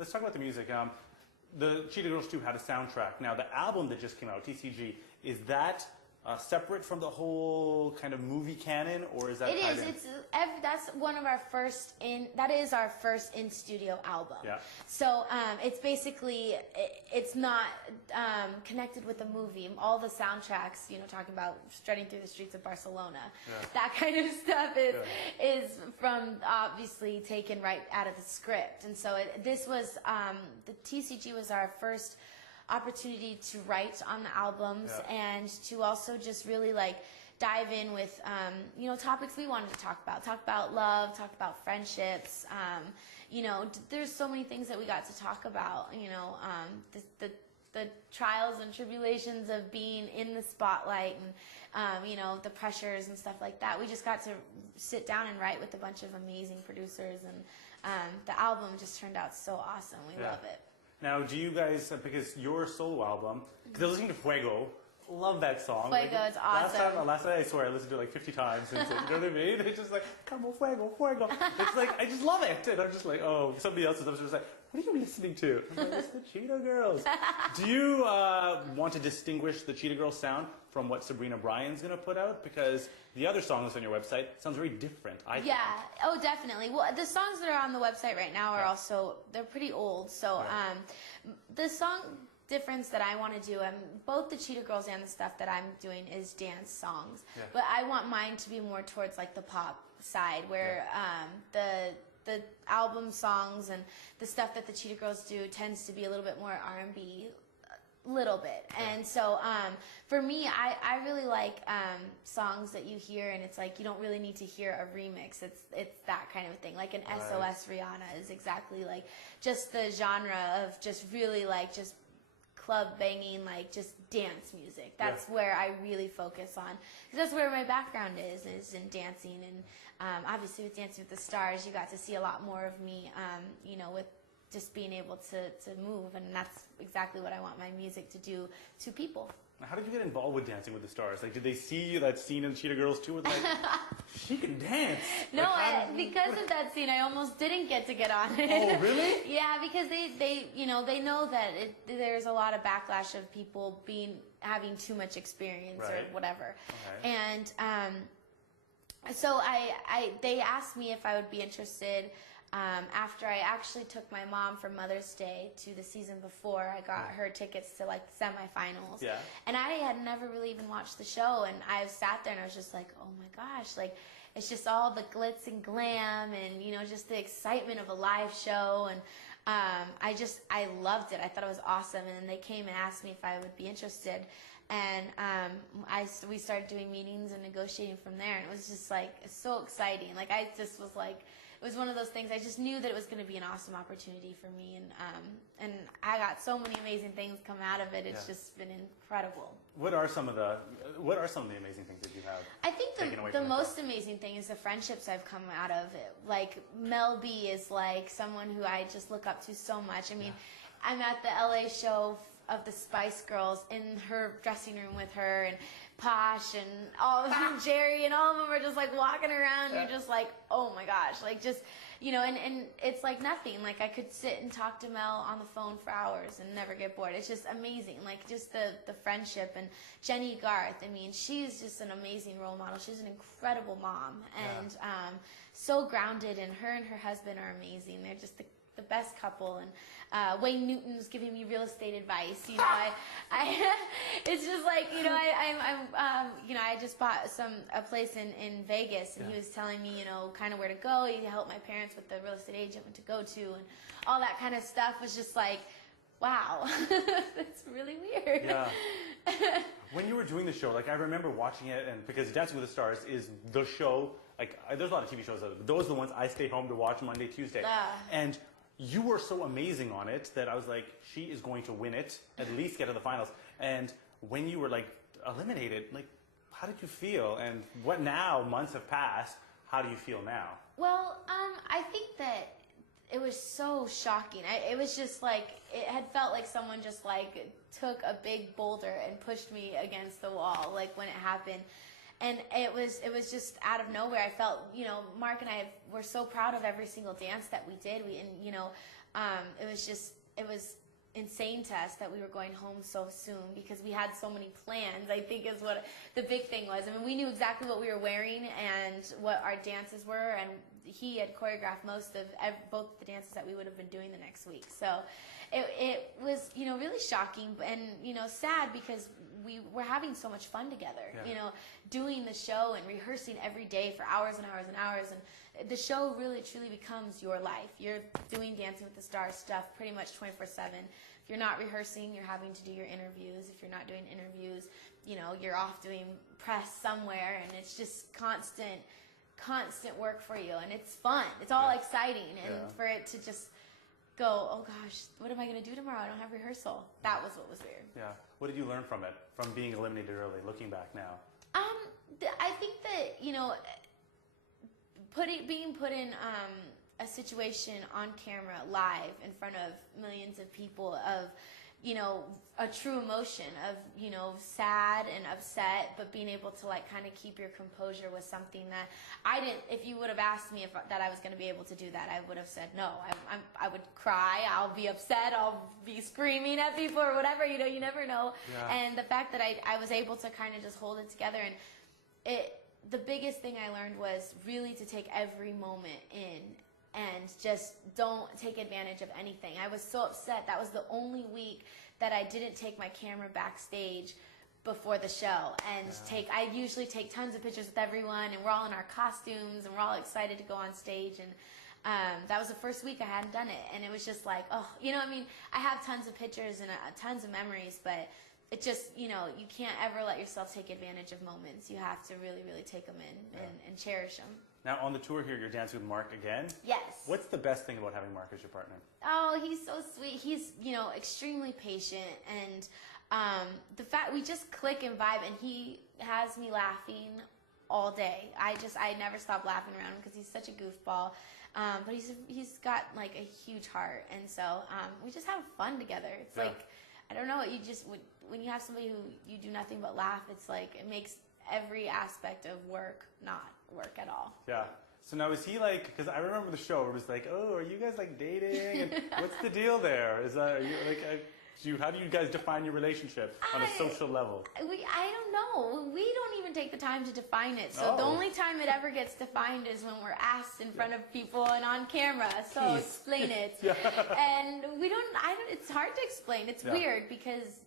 let's talk about the music. The Cheetah Girls 2 had a soundtrack. Now, the album that just came out, TCG, is that separate from the whole kind of movie canon, or is that? It is. That's one of our first that is our first in studio album. Yeah. So it's basically it's not connected with the movie. All the soundtracks, talking about strutting through the streets of Barcelona, that kind of stuff is from obviously taken right out of the script. And so this was the TCG was our first opportunity to write on the albums and to also just really dive in with topics we wanted to talk about love, talk about friendships. There's so many things that we got to talk about. The trials and tribulations of being in the spotlight and the pressures and stuff like that. We just got to sit down and write with a bunch of amazing producers, and the album just turned out so awesome. We love it. Now, do you guys, because your solo album, because I was listening to Fuego, love that song. Fuego is awesome. Last night I swear I listened to it 50 times. And so, you know what I mean? It's just like, come on, Fuego, Fuego. It's I just love it. And I'm just like, oh, somebody else is just like, what are you listening to? I'm like, it's the Cheetah Girls. Do you want to distinguish the Cheetah Girls sound from what Sabrina Bryan's going to put out? Because the other song that's on your website sounds very different, I think. Oh, definitely. Well, the songs that are on the website right now are also, they're pretty old. So the song difference that I want to do, both the Cheetah Girls and the stuff that I'm doing is dance songs. Yeah. But I want mine to be more towards the pop side, where the album songs and the stuff that the Cheetah Girls do tends to be a little bit more R&B, little bit. And so for me, I really like songs that you hear and it's you don't really need to hear a remix. It's that kind of thing. Like an SOS Rihanna is exactly just the genre of just really just club banging, just dance music. That's where I really focus on, because that's where my background is in dancing. And obviously with Dancing with the Stars, you got to see a lot more of me, with just being able to move, and that's exactly what I want my music to do to people. How did you get involved with Dancing with the Stars? Did they see that scene in Cheetah Girls 2 with she can dance? No, because of that scene, I almost didn't get on it. Oh, really? Yeah, because they know that there's a lot of backlash of people having too much experience or whatever. Okay. And so they asked me if I would be interested. After I actually took my mom for Mother's Day to the season before, I got her tickets to the semifinals. Yeah. And I had never really even watched the show, and I sat there and I was just like, oh my gosh, it's just all the glitz and glam and, just the excitement of a live show. And I loved it. I thought it was awesome. And then they came and asked me if I would be interested. And we started doing meetings and negotiating from there. And it was just so exciting. I just was it was one of those things. I just knew that it was going to be an awesome opportunity for me, and I got so many amazing things come out of it. It's just been incredible. What are some of the amazing things that you have? I think the most amazing thing is the friendships I've come out of it. Mel B is someone who I just look up to so much. I mean, I'm at the LA show of the Spice Girls in her dressing room with her, and Posh and all of them, Jerry, and all of them are just walking around. You're just oh my gosh, and it's nothing. I could sit and talk to Mel on the phone for hours and never get bored. It's just amazing. Just the friendship. And Jenny Garth, I mean, she's just an amazing role model. She's an incredible mom, and so grounded, and her husband are amazing. They're just the best couple. And Wayne Newton's giving me real estate advice. It's just I just bought a place in Vegas, and he was telling me, kind of where to go. He helped my parents with the real estate agent to go to, and all that kind of stuff was just wow, it's really weird. Yeah. When you were doing the show, I remember watching it, and because Dancing with the Stars is the show. There's a lot of TV shows, but those are the ones I stay home to watch Monday, Tuesday, and you were so amazing on it that I was like, she is going to win it, at least get to the finals. And when you were eliminated, how did you feel? And what now? Months have passed. How do you feel now? Well, I think that it was so shocking. It was just it had felt like someone just took a big boulder and pushed me against the wall, when it happened. And it was just out of nowhere. I felt, Mark and I were so proud of every single dance that we did. it was insane to us that we were going home so soon because we had so many plans, I think is what the big thing was. I mean, we knew exactly what we were wearing and what our dances were, and he had choreographed most of both the dances that we would have been doing the next week. So it was, really shocking and, sad because we were having so much fun together, doing the show and rehearsing every day for hours and hours and hours. And the show really, truly becomes your life. You're doing Dancing with the Stars stuff pretty much 24/7. If you're not rehearsing, you're having to do your interviews. If you're not doing interviews, you're off doing press somewhere, and it's just constant work for you. And it's fun. It's all exciting. And for it to just go, oh gosh, what am I going to do tomorrow? I don't have rehearsal. That was what was weird. Yeah. What did you learn from it, from being eliminated early, looking back now? I think that, being put in a situation on camera live in front of millions of people of, a true emotion of, sad and upset, but being able to kind of keep your composure was something that I didn't, if you would have asked me that I was going to be able to do that, I would have said no. I would cry, I'll be upset, I'll be screaming at people or whatever, you never know. Yeah. And the fact that I was able to kind of just hold it together, and the biggest thing I learned was really to take every moment in and just don't take advantage of anything. I was so upset. That was the only week that I didn't take my camera backstage before the show. And I usually take tons of pictures with everyone, and we're all in our costumes, and we're all excited to go on stage. And that was the first week I hadn't done it. And it was just like, oh, I have tons of pictures and tons of memories, but it just, you can't ever let yourself take advantage of moments. You have to really, really take them in and cherish them. Now, on the tour here, you're dancing with Mark again. Yes. What's the best thing about having Mark as your partner? Oh, he's so sweet. He's, extremely patient. And the fact we just click and vibe, and he has me laughing all day. I never stop laughing around him because he's such a goofball. But he's got, a huge heart. And so we just have fun together. It's I don't know, when you have somebody who you do nothing but laugh, it's it makes every aspect of work not work at all. Yeah. So now is he because I remember the show where it was oh, are you guys dating? And what's the deal there? Is that, are you how do you guys define your relationship on a social level? I don't know. We don't even take the time to define it. So the only time it ever gets defined is when we're asked in front of people and on camera. So explain it. And it's hard to explain. It's weird because,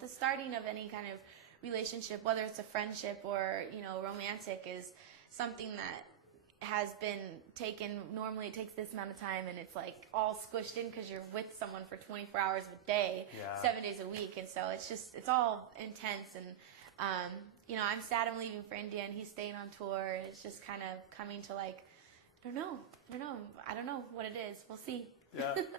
the starting of any kind of relationship, whether it's a friendship or, romantic, is something that has been taken, normally it takes this amount of time, and it's all squished in because you're with someone for 24 hours a day, 7 days a week, and so it's all intense. And I'm sad I'm leaving for India and he's staying on tour. It's just kind of coming to I don't know what it is. We'll see. Yeah.